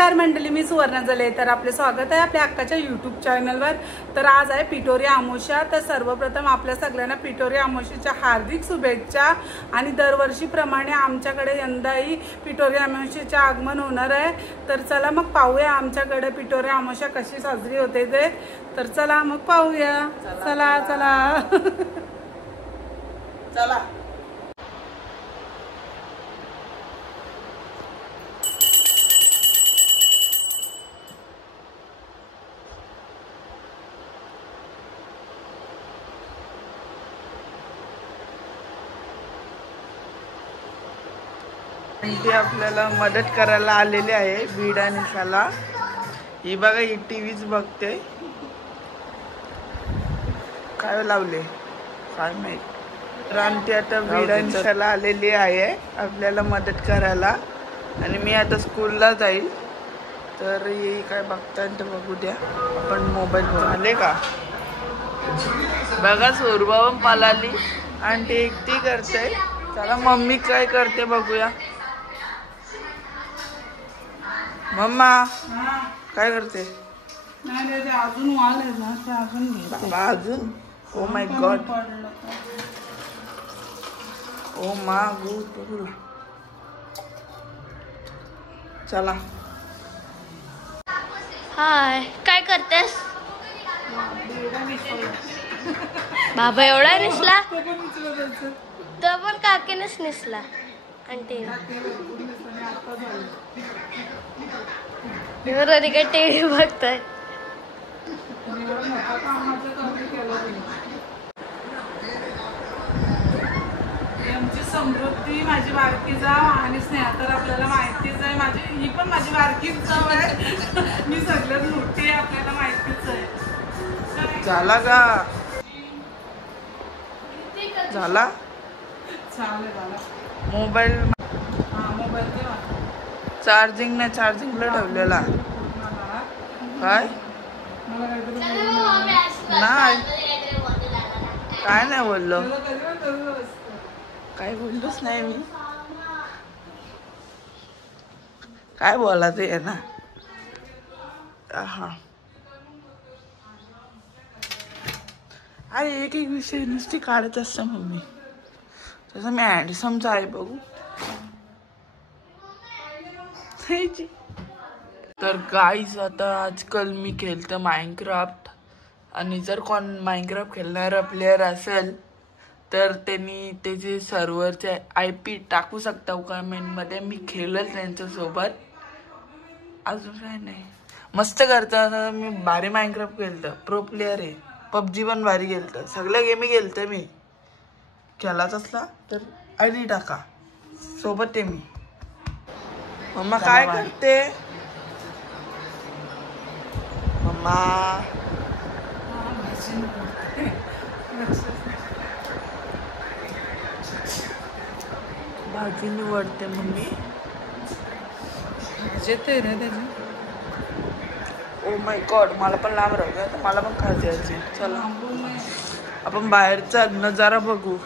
नमस्कार मंडळी, मी सुवर्णा जले. तर आपले स्वागत आहे आपल्या हक्काच्या यूट्यूब चॅनलवर. तर आज आहे पिठोरी अमावस्या. तर सर्वप्रथम आपल्या सगळ्यांना पिठोरी अमावस्येच्या हार्दिक शुभेच्छा. आणि दरवर्षीप्रमाणे आमच्याकडे यंदाही पिठोरी अमावस्येचे आगमन होणार आहे. तर चला मग पाहूया आमच्याकडे पिठोरी अमावस्या कशी साजरी होते ते. तर चला मग पाहूया. चला चला चला. ते आपल्याला मदत करायला आलेले आहे बीड आणि शाला. ही बघा, ही टीव्हीच बघते. काय लावले काय माहित. रानटी आता बीड आणि शाला आलेली आहे आपल्याला मदत करायला. आणि मी आता स्कूलला जाईल. तर हे काय बघताय तर बघू द्या. आपण मोबाईल झाले का बघा. सोरबा पण पळाली आणि ते एकटी करते. चला मम्मी काय करते बघूया. मम्मा काय करते? अजून वाल आहे ना, ते अजून घे. अजून? Oh my God. ओ मा गॉड. चला. हाय, काय करतेस? बाबा एवढा निसला तो पण काकीनेच निसला. आणि काय टीव्ही बघताय. आमची समृद्धी, माझी बारकी जाव आणि स्नेहा तर आपल्याला माहितीच आहे. ही पण माझी बारकीच जाव आहे. मी सगळ्यात मोठी आहे, आपल्याला माहितीच आहे. झाला का? झाला. मोबाईल चार्जिंग नाही, चार्जिंगला ठेवलेला. काय नाही, काय नाही बोललो. काय बोललोच नाही मी. काय बोला ते ना. हा, अरे एक एक विषय नुसती काढत असतं मम्मी. तसं मी हँडसमचा आहे बघू. तर गाईज आता आजकाल मी खेळतो माइनक्राफ्ट. आणि जर कोण माइनक्राफ्ट खेळणारा प्लेयर असेल तर त्यांनी त्याचे सर्व्हरचे IP टाकू शकता कमेंटमध्ये. मी खेळेल त्यांच्यासोबत. अजून काय नाही, मस्त करता. मी भारी माइनक्राफ्ट खेळतो, प्रो प्लेयर आहे. PUBG पण भारी खेळतं. सगळ्या गेमी खेळते मी. खेळाच असला तर ID टाका, सोबत आहे मी. मम्मा काय करते? मम्मा भाजी निवडते मम्मी. जेते रे त्याची. ओ माय गॉड, मला पण लांब राहू द्या. मला पण खायची यायची. चला आपण बाहेरचा नजारा बघू.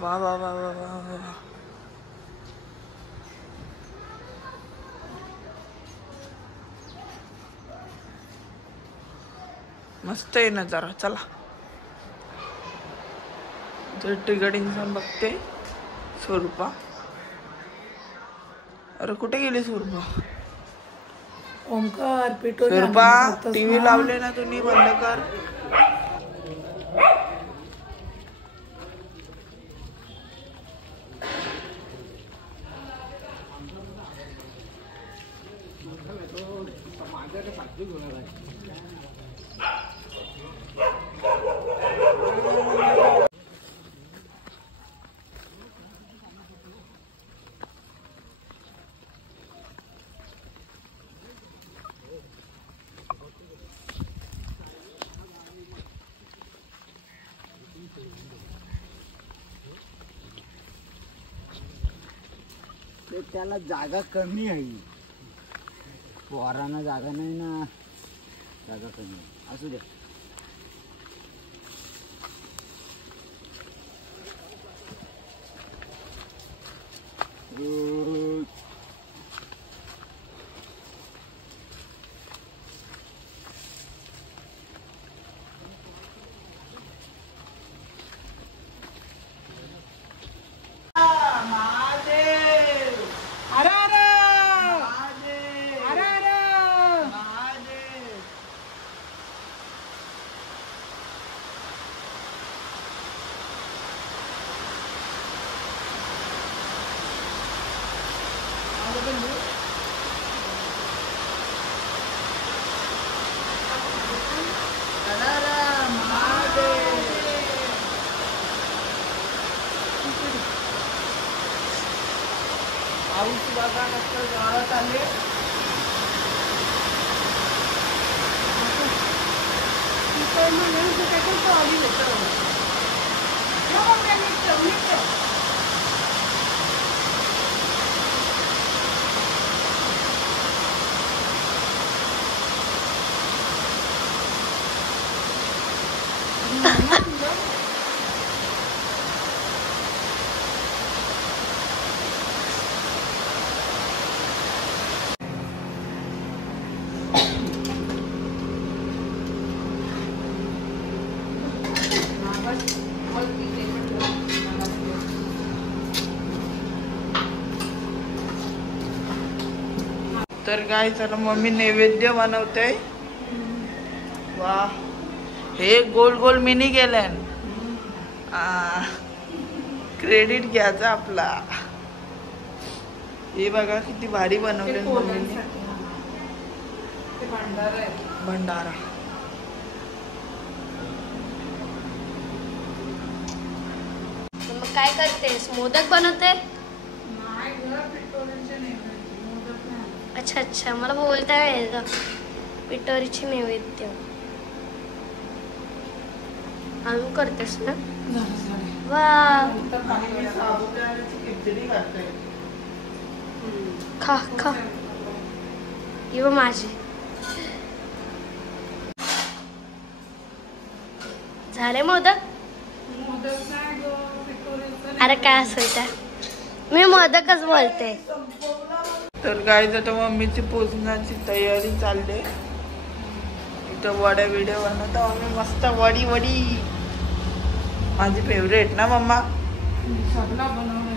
वा वा वा वा वा वा. मस्त आहे नजारा. चला. जर टिगडिंगचा बघते स्वरूपा. अरे कुठे गेली स्वरूपा? ओमकार पिठोरी स्वरूपा टीव्ही लावले ना तुम्ही, बंद कर. त्याला जागा कमी आहे. पोरांना जागा नाही ना, जागा कमी आहे. असू दे. बघा कसं जोरात आले. तर काय चला मम्मी नैवेद्य बनवते. वा हे गोल गोल मिनी केल्यान क्रेडिट घ्यायचा आपला. हे बघा किती भारी बनवले मम्मीने. भंडारा मग काय करतेस? मोदक बनवते? अच्छा अच्छा, मला बोलता येईल पिठोरीची नैवेद्य आणून करतेस ना? वा खा खा. ये माझी झाले मोदक. अरे काय असेल त्या, मी मोदकच बोलते. तर काय आता मम्मीची पोचण्याची तयारी चालली. इथं वड्या व्हिडिओ बनवतो आम्ही मस्त. वडी वडी माझी फेवरेट ना मम्मा. सगळा बनवलाय.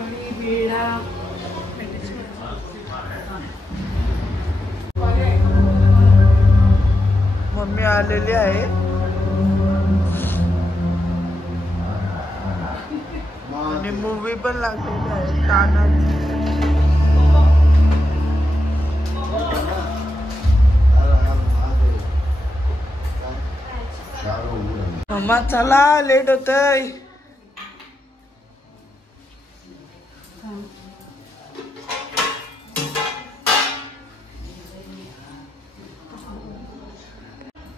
वडी बेडा मम्मी आलेली आहे. आणि मूवी पण लागलेली आहे तानाजी. मम्मा चला लेट होतय.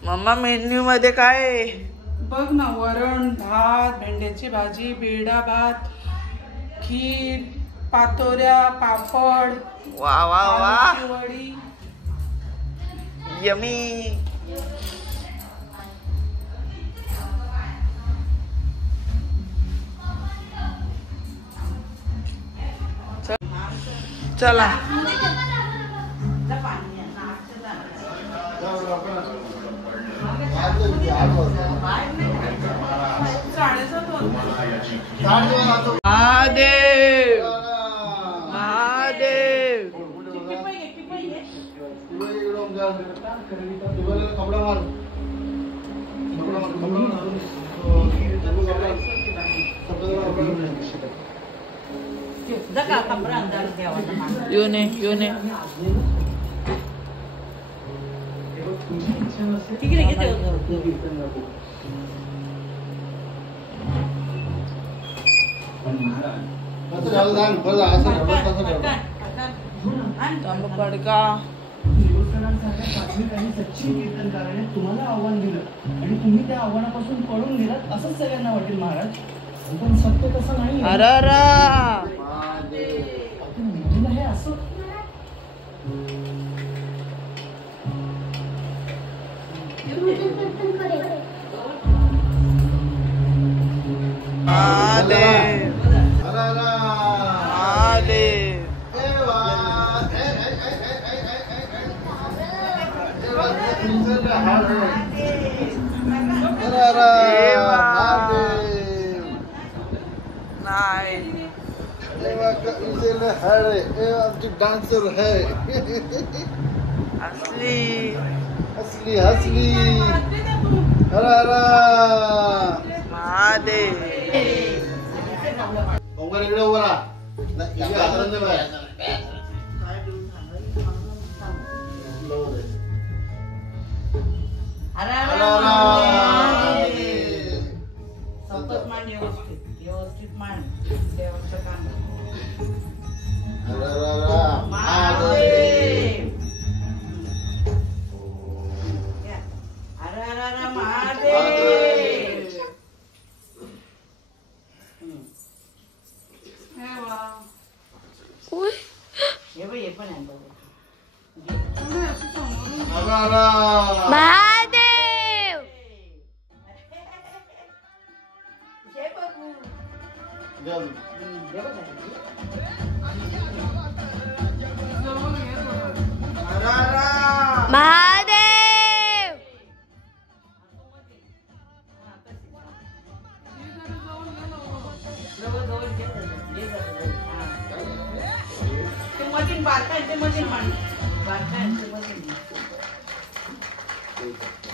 मम्मा मेन्यू मध्ये काय आहे? बघ ना, वरण भात, भेंड्याची भाजी, बेडा भात, खीर, पातोऱ्या, पापड, वा वा वा आलूची वडी. यमी. चला महादेव महादेव. योने योने पडका. तुम्हाला आव्हान दिलं आणि तुम्ही त्या आव्हानापासून पळून गेलात असंच सगळ्यांना वाटेल महाराज. पण सत्य तसं नाही. हे असं डांसर है असली असली असली. हरा हरा महादेव. ओंकार इकडे उभा राहा. व्यवस्थित मान देवाचं काम. महादेव महादेव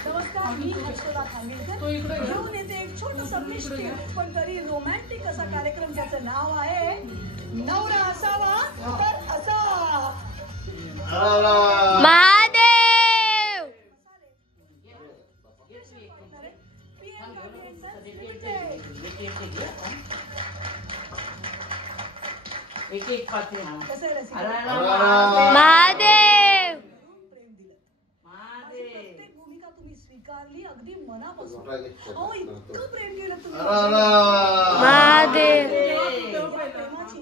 नमस्कार, मी हर्षदा खानविलकर घेऊन येते एक छोटंसं मिष्टी पण तरी रोमॅन्टिक असा कार्यक्रम. त्याचं नाव आहे नवरा असावा तर असा. महादेव कसं आहे रसिका? महादेव प्रत्येक भूमिका तुम्ही स्वीकारली अगदी मनापासून. अहो इतकं प्रेम केलं तुम्ही. महादेव प्रेमाची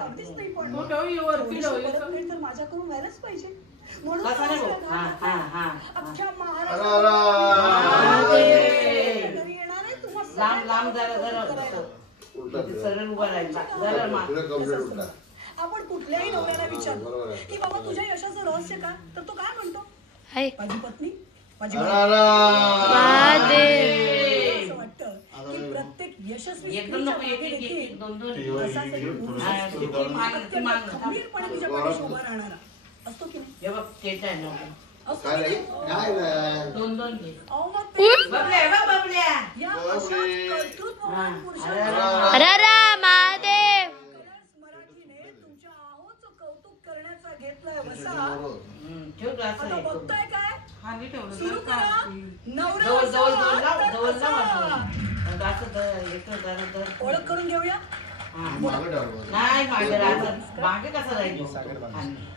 अगदीच नाही पण थोडीशी परतफेड तर माझ्याकडून व्हायलाच पाहिजे. म्हणून अख्ख्या महाराष्ट्रात घरी येणार आहे तुम्हाला. आपण कुठल्याही नवऱ्याला विचारतो की बाबा तुझ्या यशाचं रहस्य काय, तर तो काय म्हणतो? हाय माझी पत्नी, माझी महादेव असं वाटतं की प्रत्येक यशस्वी स्त्रीच्या मागे देखील असाच एक पुरुष असतो. खंबीरपणे तिच्या पाठीशी उभा राहणारा असतो की नाही? असतो की नाही? अहो, मग ते या अशाच कर्तृत्ववान पुरुषांना हररा महादेव मराठीने तुमच्या आहोचं कौतुक करण्याचा घेतलाय वसा. आता बघताय काय? सुरू करा. नवरा असावा तर असा. ओळख करून घेऊया.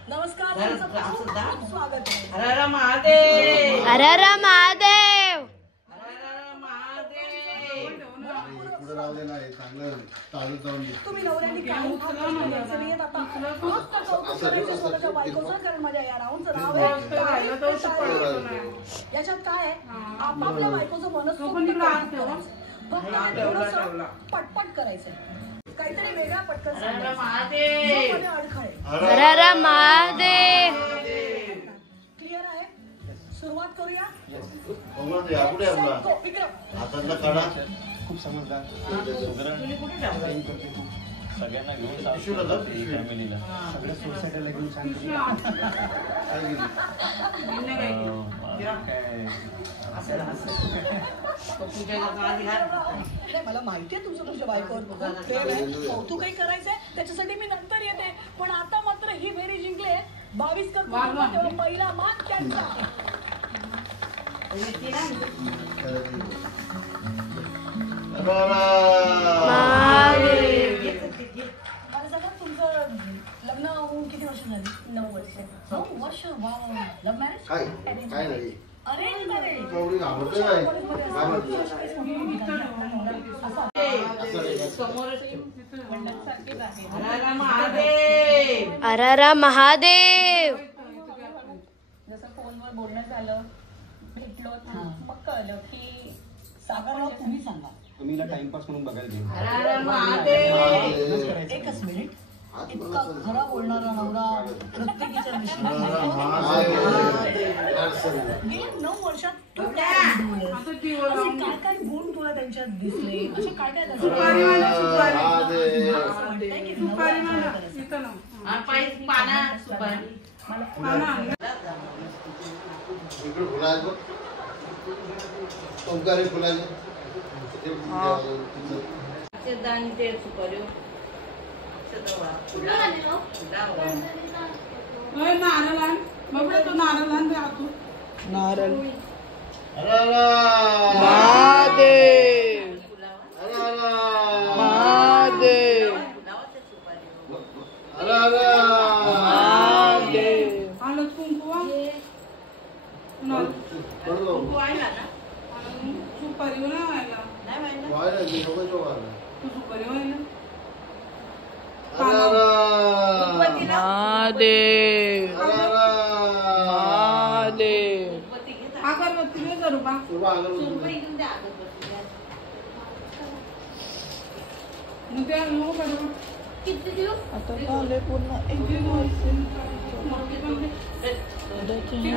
नमस्कार, तुमचं खूप खूप स्वागत आहे. हररा महादेव तुम्ही नवऱ्यांनी काय द्यायचं नाहीये आता. फक्त कौतुक करायचं स्वतःच्या बायकोचं, कारण माझ्या या राऊंडचं नाव आहे याच्यात काय आहे, आपापल्या बायकोचं मनस्थिती फक्त थोडंसं पटपट करायचं, काहीतरी वेगळा पटकन सांगायचं. अडखळे हररा महादेव क्लिअर आहे? सुरुवात करूया. खूप समजदार सगळ्यांना घेऊन फॅमिलीला सगळ्या सोसायटीला घेऊन मला माहितीये तुमचं तुमच्या बायकोवर प्रेम आहे, कौतुकही करायचंय, त्याच्यासाठी मी नंतर येते. पण आता मात्र ही फेरी जिंकले 22 तेव्हा पहिला मान त्यांचा. मला सांगा, तुमचं लग्न होऊन किती वर्ष झाली? 9 वर्ष. 9 वर्ष. वा. Love marriage? Arrange marriage. हररा महादेव जसं फोनवर बोलणं झालं, भेटलो, मग कळलं की सागरला तुम्ही सांगा. तुम्हीला टाइमपास म्हणून बघायला घेऊन एकच मिनिट. इतका खरा बोलणारा नवरा प्रत्येकीच्या दिशेने गेल्या 9 वर्षात तू काय अनुभवलंस? असे काय काय गुण तुला त्यांच्यात दिसले? असे काय काय नारळ महादेव महादेव महादेव स्वरूपा किती देऊ आता झाले पूर्ण एक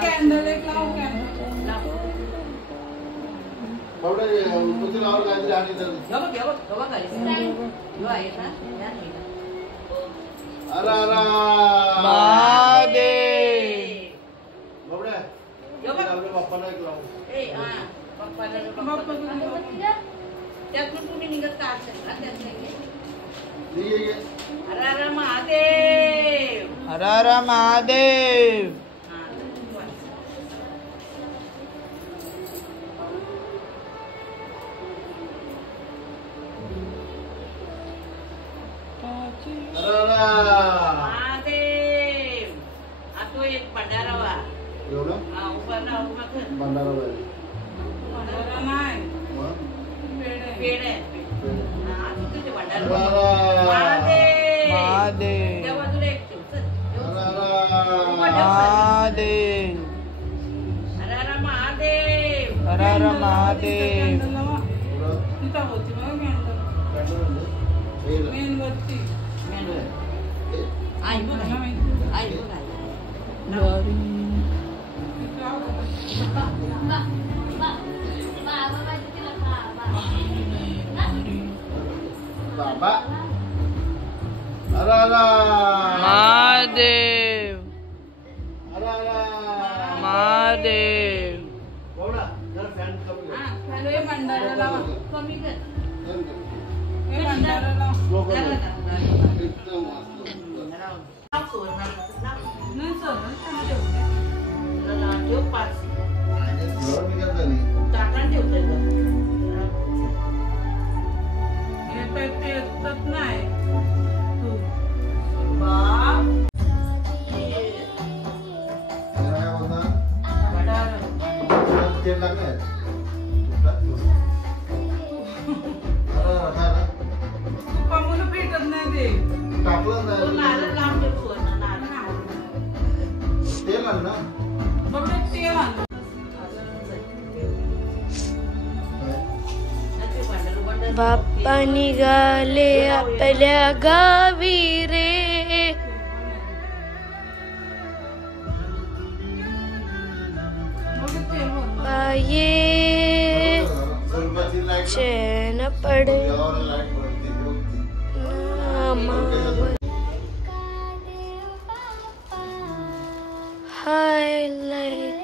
कॅन्डल एक लाव कॅन्डल त्यातून तुम्ही निघत का असेल हर हर महादेव महादेव आता एक भंडारावा बाप्पा निघाले आपल्या गावी रे बाये चैन पडे नामावर हायलाइट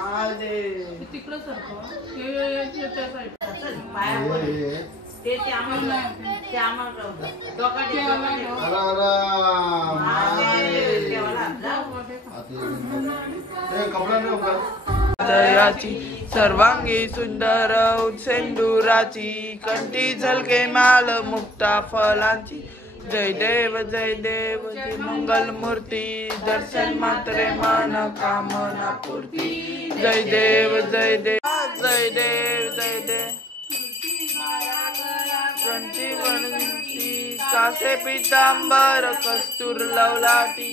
बारी तिकडं सरकव दयाची सर्वांगी सुंदर सेंदुराची कंठी झलके माल मुक्ता फलांची जय देव जय मंगल मूर्ती दर्शन मात्रे मन कामना पूर्ती जय देव जय देव कंठी वणती कासे पितांबर कस्तूर लवलाटी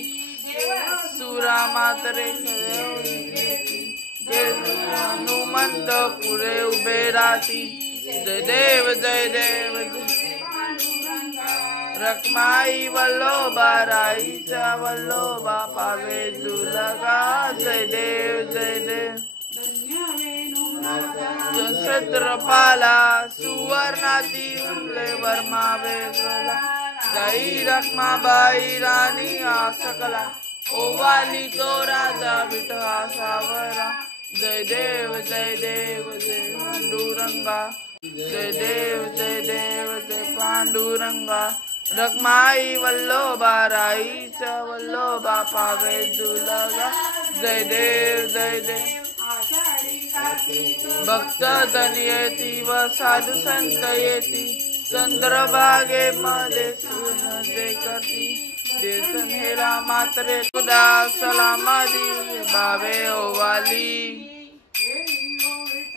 सुरा मात्रे हनुमंत पुढे उभे राहती जय देव रखमाई वल्लोबा राईचा वल्लोबा पावे जुलगा जय देव छत्रपाला सुवर्णाची उमले वर्मा वेगळा जय रखमाबाई राणी आसकला ओवाली तो राजा विठा सावरा जय देव पांडुरंगा जय देव पांडुरंगा रखमाई वल्लोबा राईचा वल्लोबा पावे जुलगा जय देव भक्त जन येती व साधू संत येती चंद्रभागे मध्ये सुनदे करती देसन हेरा मात्रे तुदा सलामदी बावे ओवाली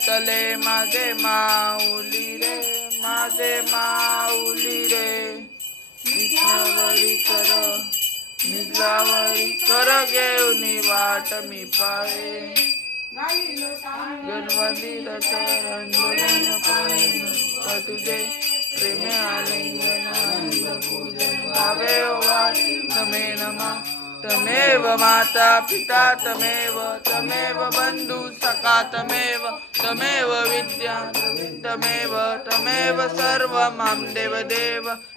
तले माझे माऊली रे कृष्णावरी कर निजलावरी कर घेऊनी वाट मी पाहे गणपती दशरण तुझे प्रेमे आलिंगन पूजन भावे वाट तमे नमा तमेव माता पिता तमेव बंधु सखा तमेव विद्या तमेव सर्व माम देव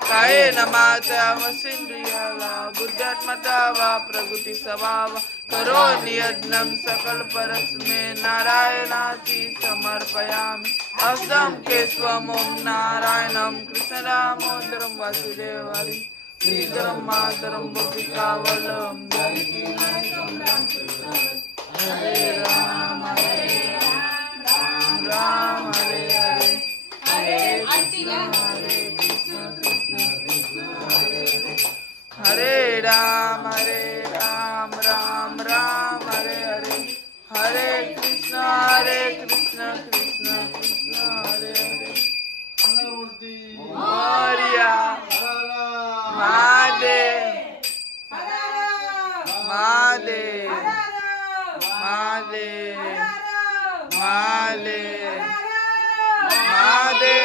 कायेन वाचा वसिंद्रियाला बुद्ध्यात्मता वा प्रकृती स्वभाव करोमि यज्ञं सकल परस्मै नारायणाची समर्पयामि अहं केशवम् ॐ नारायणं कृष्णदामोदरं वासुदेवहरि श्रीधरं मातरं गोपिकावल्लभं जानकी हरे राम राम हरे हरे हरे कृष्ण कृष्ण हरे हरे राम राम राम हरे हरे हरे कृष्ण कृष्ण कृष्ण हरे हरे मोरया महादेव महादेव महादेव महादेव महादेव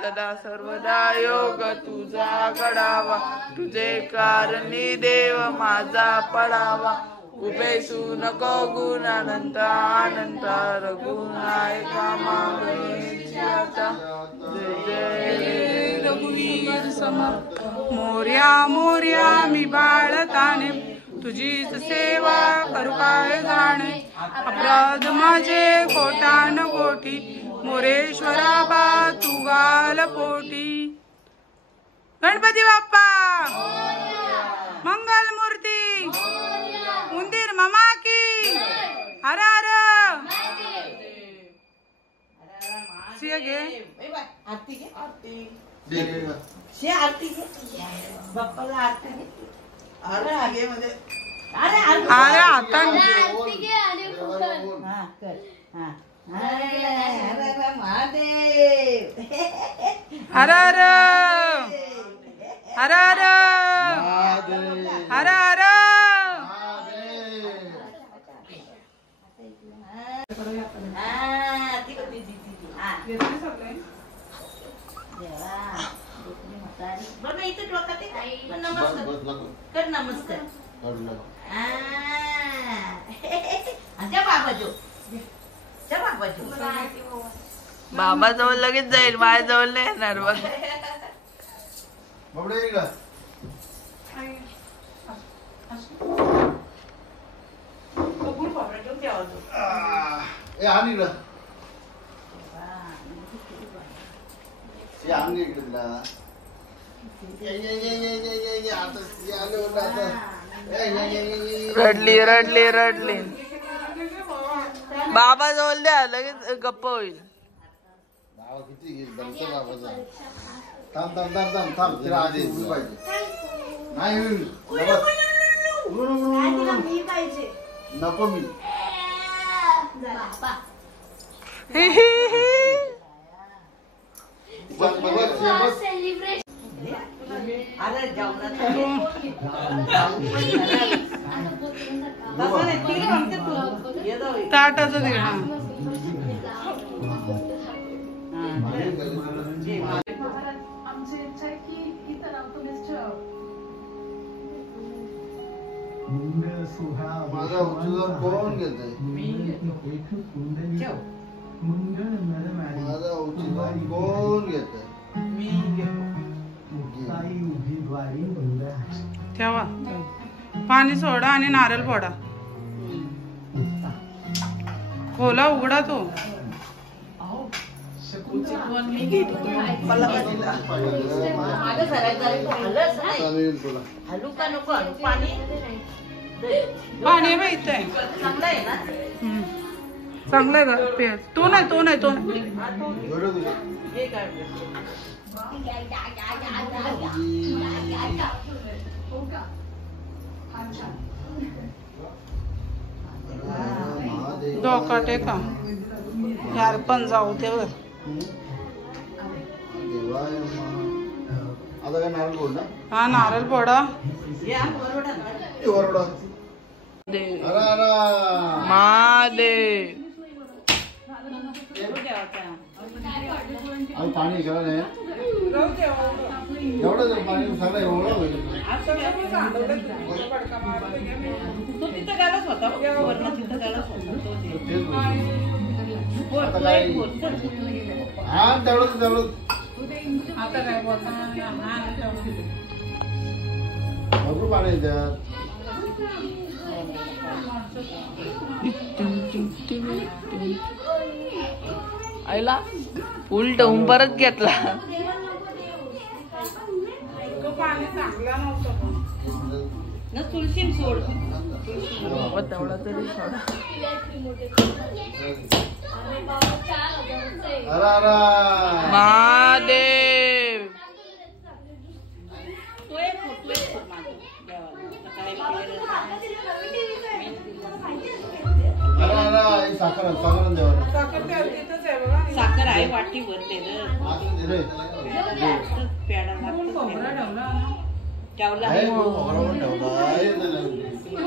सदा सर्वदा योग तुझा घडावा तुझे कारणी देव माझा पडावा उपेसू नको गुण अनंत अनंत रघुनायका मागण्याची आता जय जय रघुवीर समर्थ मोर्या मोर्या मी बाळताने तुझीच सेवा करू काय जाणे अपराध माझे कोटान कोटी मोरेश्वरा बा तू गाल पोटी गणपती बाप्पा मंगल मूर्ती उंदीर मामा की हर हर सिया घे आरती घे आरती आरती घे बाप्पाला आरती घे अरे आगे मध्ये अरे आता हा कर हा हर महादेव हर हर हर हर हर हर कर नमस्कार बाबा जवळ लगेच जाईल माझ्या जवळ नाही येणार बघ रडली रडली रडली बाबा जवळ द्या लगेच गप्प होईल नको मी अरे ताटाचं दे हा माझा उचलून कोण घेतोय माझा उचलून कोण घेतोय ठेवा पाणी सोडा आणि नारळ फोडा खोला उघडा तो हलू का नको पाणी पाणी माहित चांगलं आहे ना चांगलं आहे तो नाही तो नाही तो नाही हे काय डोका टेका यार पण जाऊ तेवर आता काय नारळ फोड ना? हा नारळ फोडा. वरवडा. महादेव. पाणी गेलं नाही एवढं पाणी सगळं एवढं होईल. हा तेवढंच तेवढं भरपूर पाणी त्यात. आईला उलट परत घेतला. पाणी चांगला नव्हतं तुळशी सोड तेवढा तरी सोडा. महादेव. साखर साखर द्यावं. साखर आहे वाटी भरलेलं ठेवला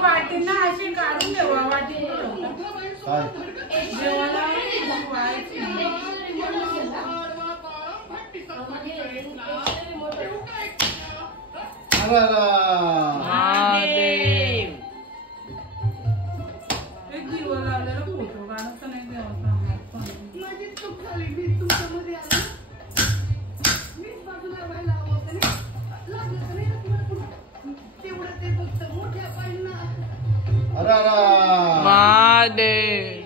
वाटींना अशी काढून देवा. वाटी काय महादेव. एक दिवा लावलेला फोटो काढत नाही देवाचा. महादेव.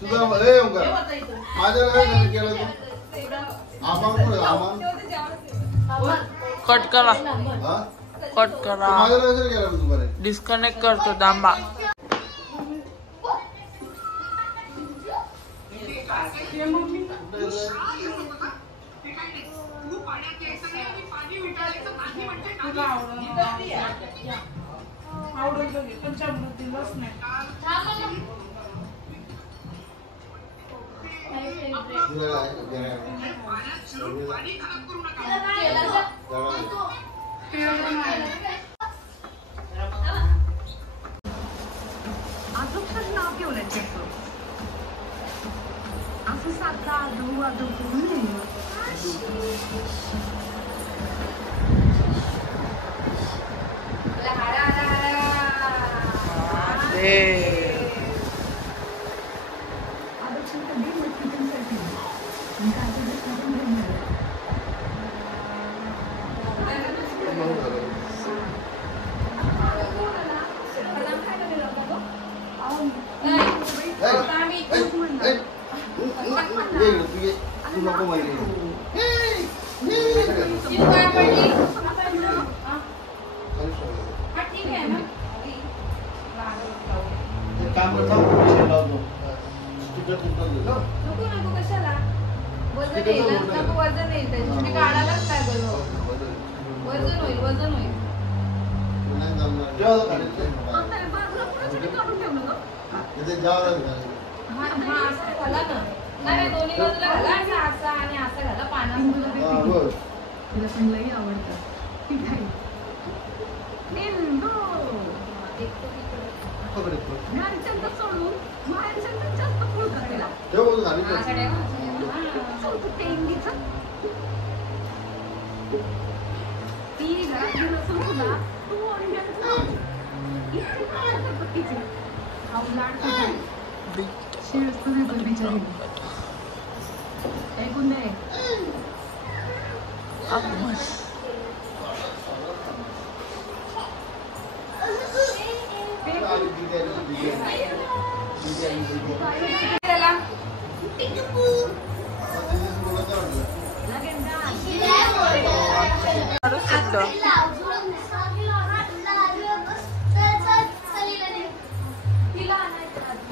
तुझा माझ्या काय केलं तू? आमान कोण आमान कट करा. हा कट करा. माझ्या काय केलं तू बरे? डिस्कनेक्ट करतो दांबा. आवडत पण चमच दिलंच नाही. नाव ठेवलं असं साधा आदू आदू करून तू नको माहिती काम करता वजन येईल त्याची काढायलाच काय बरोबर वजन होईल वजन होईल घाला ना नाही दोन्ही बाजूला घाला असा आणि असा घाला पाण्यामध्ये तिला पण लई आवडतं सोडून जास्त फुल करायला ती घरात गेलं सुद्धा तू बिचारी ऐकून नाही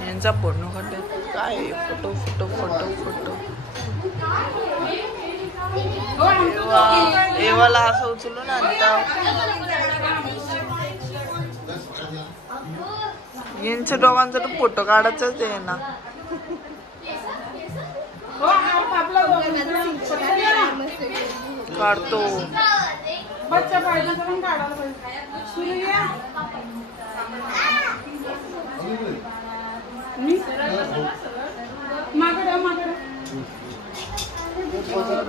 यांचा फोटो काढते काय फोटो फोटो फोटो फोटो एवाला असं उचलून आणता यांच्या दोघांचा तर फोटो काढायचाच आहे ना. काढतो बच्चा पाहिजे तर पण काढायला पाहिजे. माकडे माकडे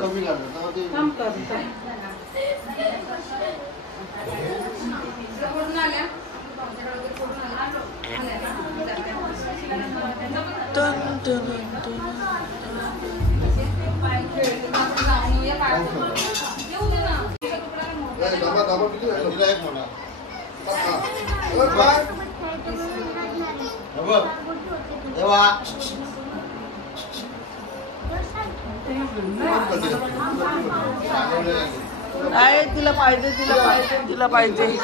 कमी नाही तिला पाहिजे तिला पाहिजे तिला पाहिजे.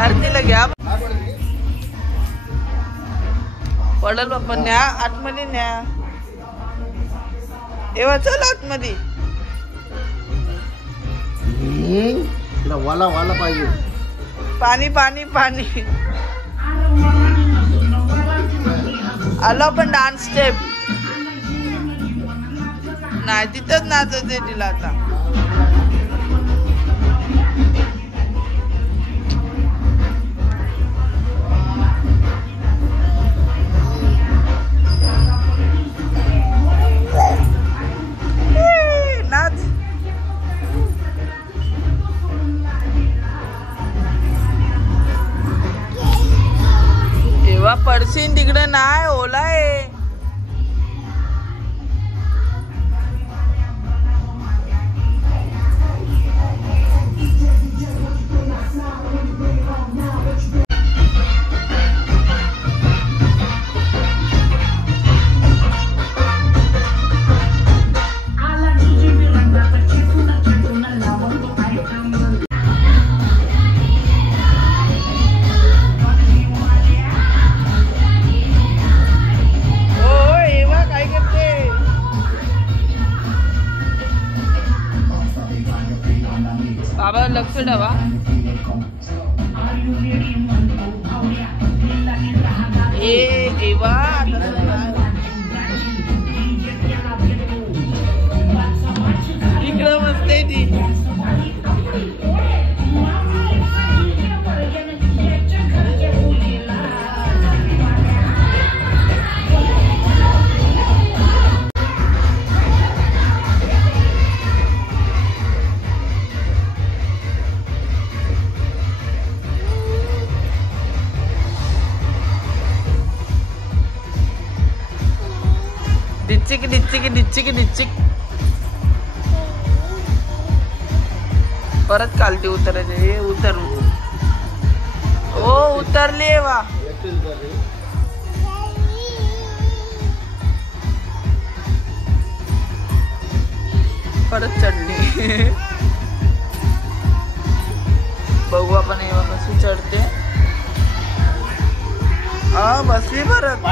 आरतीला घ्या पडल बाप्पा. न्या आतमध्ये न्या. एव्हा चल आतमध्ये. वाला वाला पाहिजे. पाणी पाणी पाणी. आलो पण डान्स स्टेप नाही तिथंच नाचायचंय तिला आता. पडशीन तिकडे नाही ओला आहे. बाबा लक्ष ठेवा. एवा इकडं मस्त आहे ती. डिच्चिक डिच्चिक डिच्चिक डिच्चिक. परत खालती उतरायचे. हे उतर ओ उतरले वा. परत चढली. बघू आपण एव्हा कशी चढते. हा बसली परत.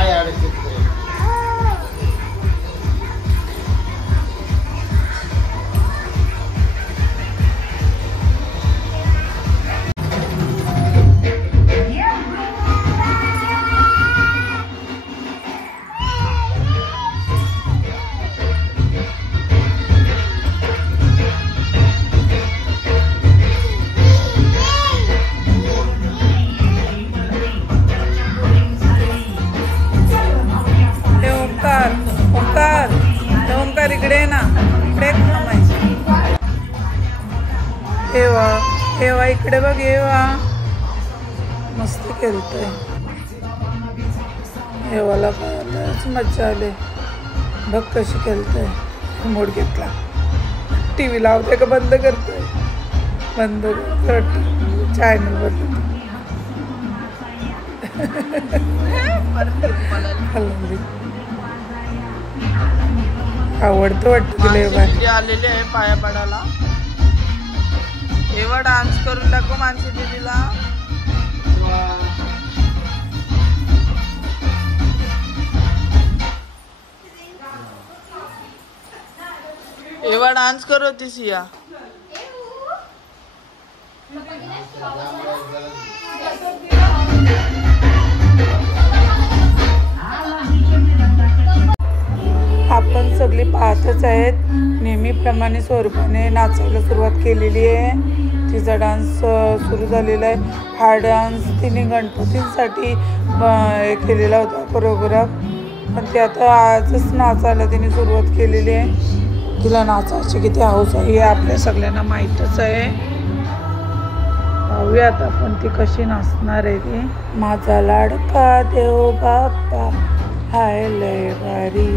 ओमकार इकडे आहे ना, इकडे थांबायचं. एवा इकडे बघ, एवा मस्त खेळतोय. एवाला पाहताच मज्जा आली. बघ कशी खेळतोय. मोड घेतला. TV लावतोय का बंद करतोय? बंद करतो. चॅनल बदल. आवडतं वाटतं तुला एवा? आलेले आहे पाया पडायला. एवा डान्स करून टाकू मानसी दीदीला. एवा डान्स करो ती सिया. आपण सगळी पाहतच आहेत. नेहमीप्रमाणे स्वरूपाने नाचायला सुरुवात केलेली आहे. तिचा डान्स सुरू झालेला आहे. हा डान्स तिने गणपतींसाठी हे केलेला होता कोरिओग्राफ, पण ते आता आजच नाचायला तिने सुरुवात केलेली आहे. तिला नाचायची किती हौस आहे हे आपल्या सगळ्यांना माहीतच आहे. पाहूया आता आपण ती कशी नाचणार आहे ती. माझा लाडका देव बाप्पा हाय लय भारी,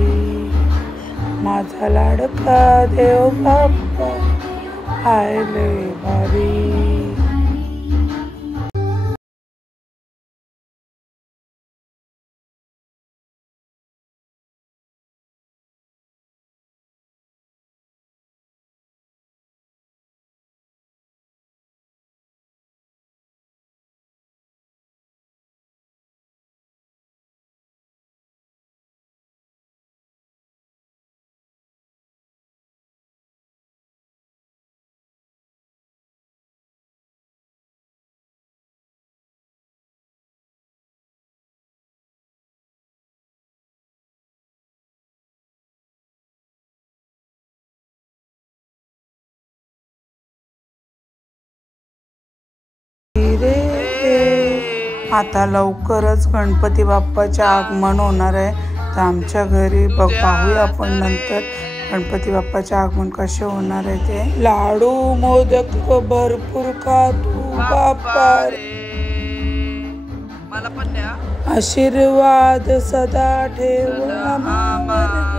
माझा लाडका देव बाप्पा हाय लय भारी. आता लवकरच गणपती बाप्पाचे आगमन होणार आहे. तर आमच्या घरी पाहूया आपण नंतर गणपती बाप्पाचे आगमन कसे होणार आहे ते. लाडू मोदक भरपूर खा तू बाप्पा, मला पण द्या. आशीर्वाद सदा ठेव आम्हावर.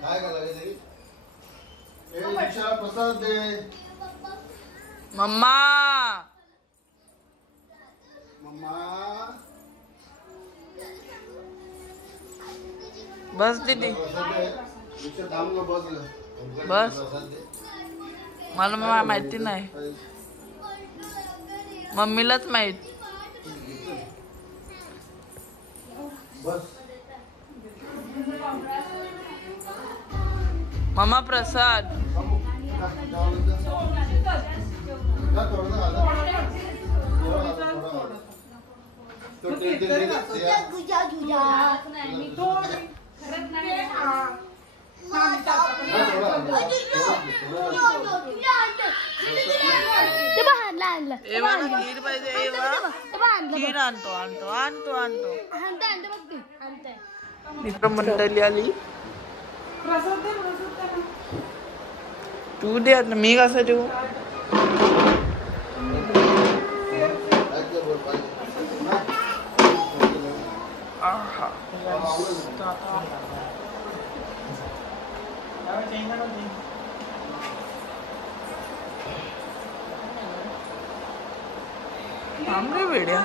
काय करायला तरी प्रसाद दे. मम्मा मम्मा बस दीदी बस. मला माहिती नाही, मम्मीलाच माहित. मम्मा प्रसाद. आणलं एव्हाना खीर पाहिजे खीर आणतो आणतो आणतो आणतो आणते बघ ती आणते मित्रमंडळी आली प्रसाद दे ना. तू दे आता मी कसं देऊ आहा. थांब रे वेड्या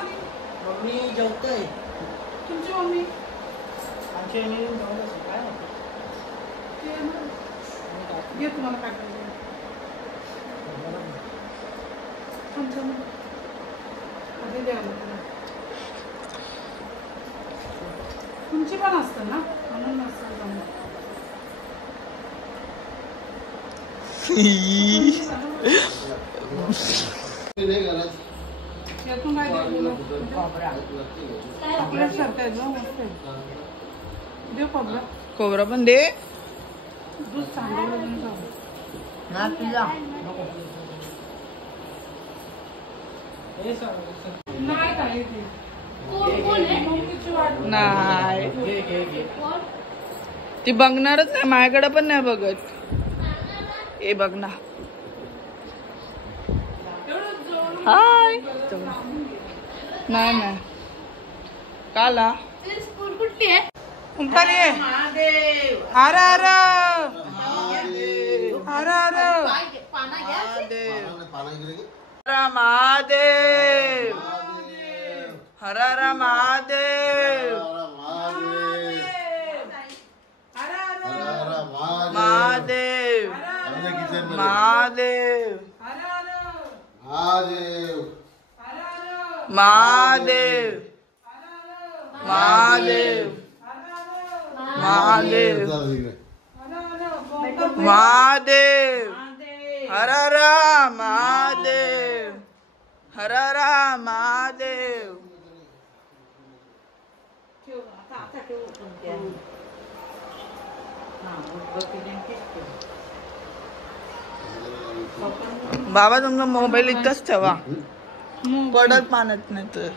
मम्मी जेवतोय तुमची मम्मी आमची आई जेवण काय घे तुम्हाला काय पाहिजे. आधी द्यावं लागतं. तुमची पण असतं ना म्हणून नसतं जमत. यातून काय देऊ चॉकलेट सारखं आहे ना मस्त आहे. देऊ खोबरा खोबरा पण दे दूध सांडवलं तुम्ही खाऊ. ना तुझा नाही काय ते मम्मीची वाट. नाही ती बघणारच नाही माझ्याकडे पण नाही बघत ए बघ ना हाय नाही नाही काला स्कूल कुठली आहे उंटारी आहे हर हर हर हर महादेव हर हर महादेव महादेव महादेव महादेव महादेव महादेव महादेव हर हर महादेव हर हर महादेव बाबा तुमचा मोबाईल इथंच ठेवा पडत पाण्यात नाही तर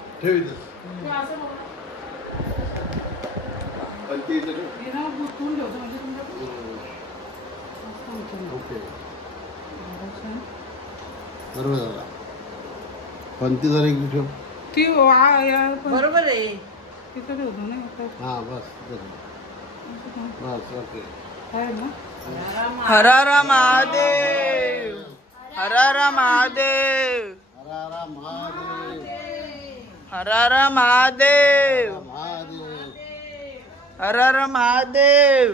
बरोबर झाला 35,000 ठेव ती बरोबर आहे तिथं ठेवतो ना हा बस बस ओके आहे ना. हर हर महादेव हर हर महादेव हर हर महादेव हर हर महादेव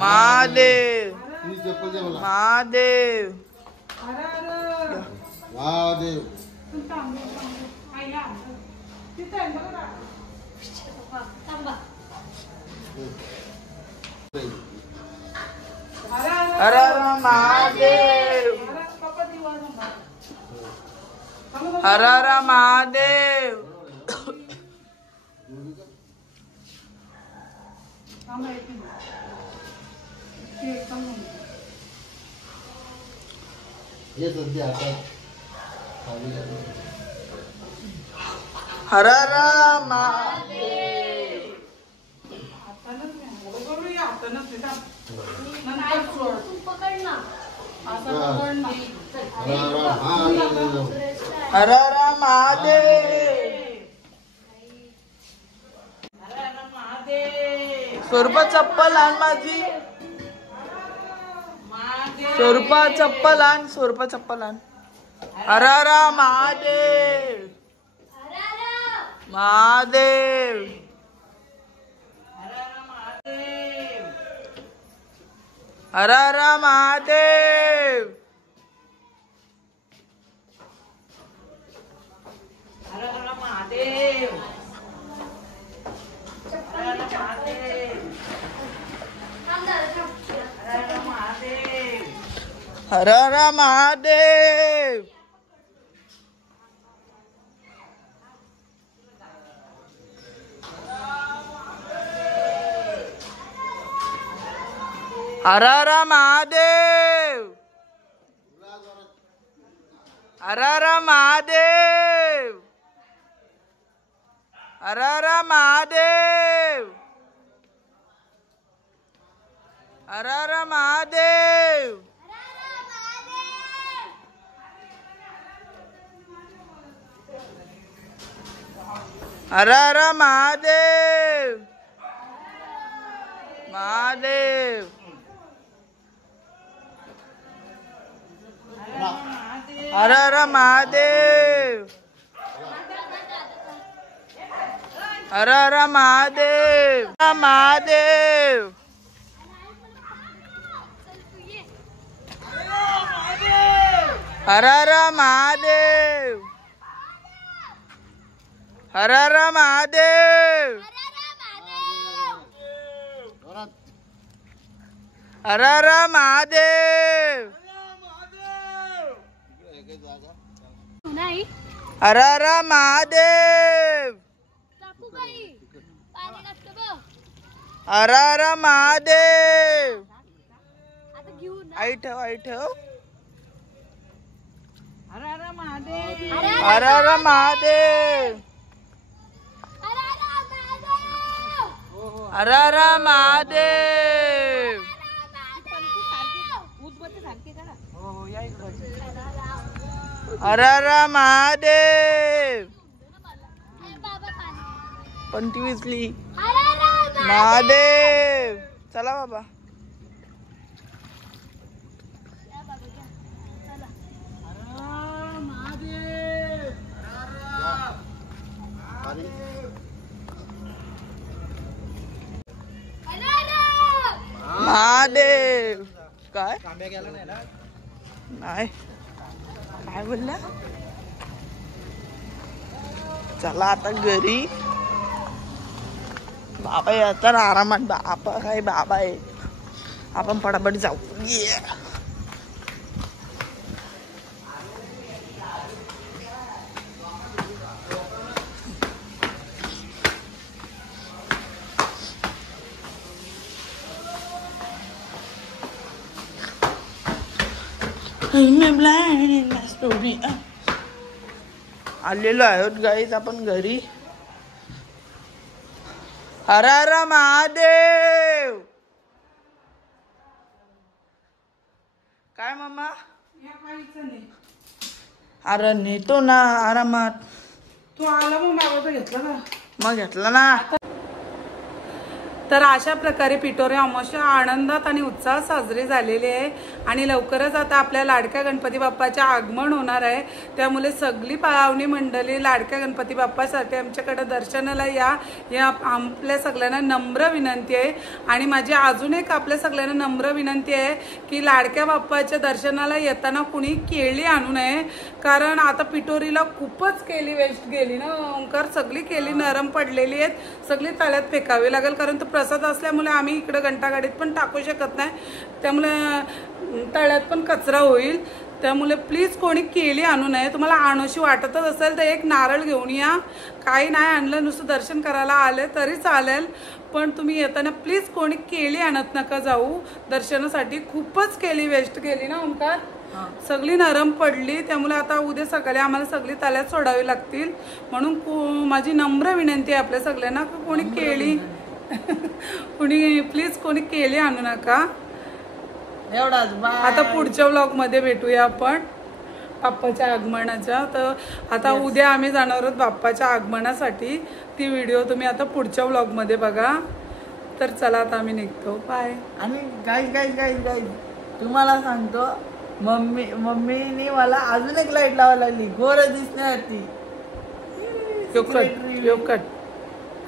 महादेव महादेव महादेव तिथं आहे बघा. हर हर महादेव हर हर महादेव हे सध्या आता हर हर महादेव हर हर महादेव स्वरूपा चप्पल आण माझी स्वरूपा चप्पल आण स्वरूपा चप्पल आण हर हर महादेव महादेव हर हर महादेव हर हर महादेव हर हर महादेव हर हर महादेव, हर हर महादेव, हर हर महादेव, हर हर महादेव, महादेव, हर हर महादेव, हर हर महादेव, महादेव, हर हर महादेव, हर हर महादेव, हर हर महादेव, हर हर महादेव, हर हर महादेव, आई ठेव, आई ठेव, हर हर महादेव, हर हर महादेव, हर हर महादेव, हर हर महादेव, पंचवीसली महादेव. चला बाबा. महादेव. काय नाही, काय बोलला. चला आता घरी. बाबा याचा आरामात. बाबा काय बाबा आहे. आपण पटापट जाऊ. आलेलो आहोत गाईज आपण घरी. हर हर महादेव. काय मम्मा. अरे नेतो ना आरामात. तू आला मग मागवता घेतला का. मग घेतला ना. तर अशा प्रकारे पिठोरी अमावस्या आनंदात आणि उत्साहात साजरी झालेली आहे. आणि लवकरच आता आपल्या लाडक्या गणपती बाप्पाचे आगमन होणार आहे. त्यामुळे सगळी पाहुणी मंडळी लाडक्या गणपती बाप्पासाठी आमच्याकडे दर्शनाला या. या आपल्या सगळ्यांना नम्र विनंती आहे. आणि माझी अजून एक आपल्या सगळ्यांना नम्र विनंती आहे की लाडक्या बाप्पाच्या दर्शनाला येताना कुणी केळी आणू नये. कारण आता पिठोरीला खूपच केळी वेस्ट गेली ना ओंकार. सगळी केळी नरम पडलेली आहेत. सगळी तळ्यात फेकावी लागेल. कारण तो प्रसाद असल्यामुळे आम्ही इकडे घंटागाडीत पण टाकू शकत नाही. त्यामुळे तळ्यात पण कचरा होईल. त्यामुळे प्लीज कोणी केळी आणू नये. तुम्हाला आणूशी वाटतच असेल तर एक नारळ घेऊन या. काही नाही आणलं, नुसतं दर्शन करायला आले तरी चालेल. पण तुम्ही येताना प्लीज कोणी केळी आणत नका जाऊ दर्शनासाठी. खूपच केळी वेस्ट गेली ना ओंकार. सगळी नरम पडली. त्यामुळे आता उद्या सकाळी आम्हाला सगळी तळ्यात सोडावी लागतील. म्हणून माझी नम्र विनंती आहे आपल्या सगळ्यांना की कोणी केळी कुणी प्लीज कोणी केळी आणू नका. एवढाच. आता पुढच्या व्लॉग मध्ये भेटूया आपण बाप्पाच्या आगमनाच्या. तर आता उद्या आम्ही जाणार आहोत बाप्पाच्या आगमनासाठी. ती व्हिडिओ तुम्ही आता पुढच्या व्लॉग मध्ये बघा. तर चला आता आम्ही निघतो. बाय. आणि गाईज तुम्हाला सांगतो मम्मीने मला अजून एक लाईट लावायला लागली. गोर दिसण्यासाठी.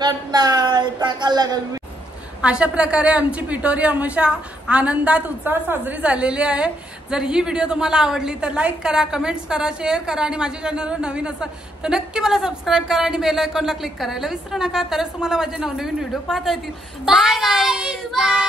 कट नाही टाकायला लागल. अशा प्रकारे आमची पिठोरी अमावस्या आनंदात उत्साहात साजरी झालेली आहे. जर ही व्हिडिओ तुम्हाला आवडली तर लाईक करा, कमेंट्स करा, शेअर करा. आणि माझ्या चॅनलवर नवीन असाल तर नक्की मला सबस्क्राईब करा आणि बेल आयकॉनला क्लिक करायला विसरू नका. तरच तुम्हाला माझे नवनवीन व्हिडिओ पाहता येतील. Bye bye.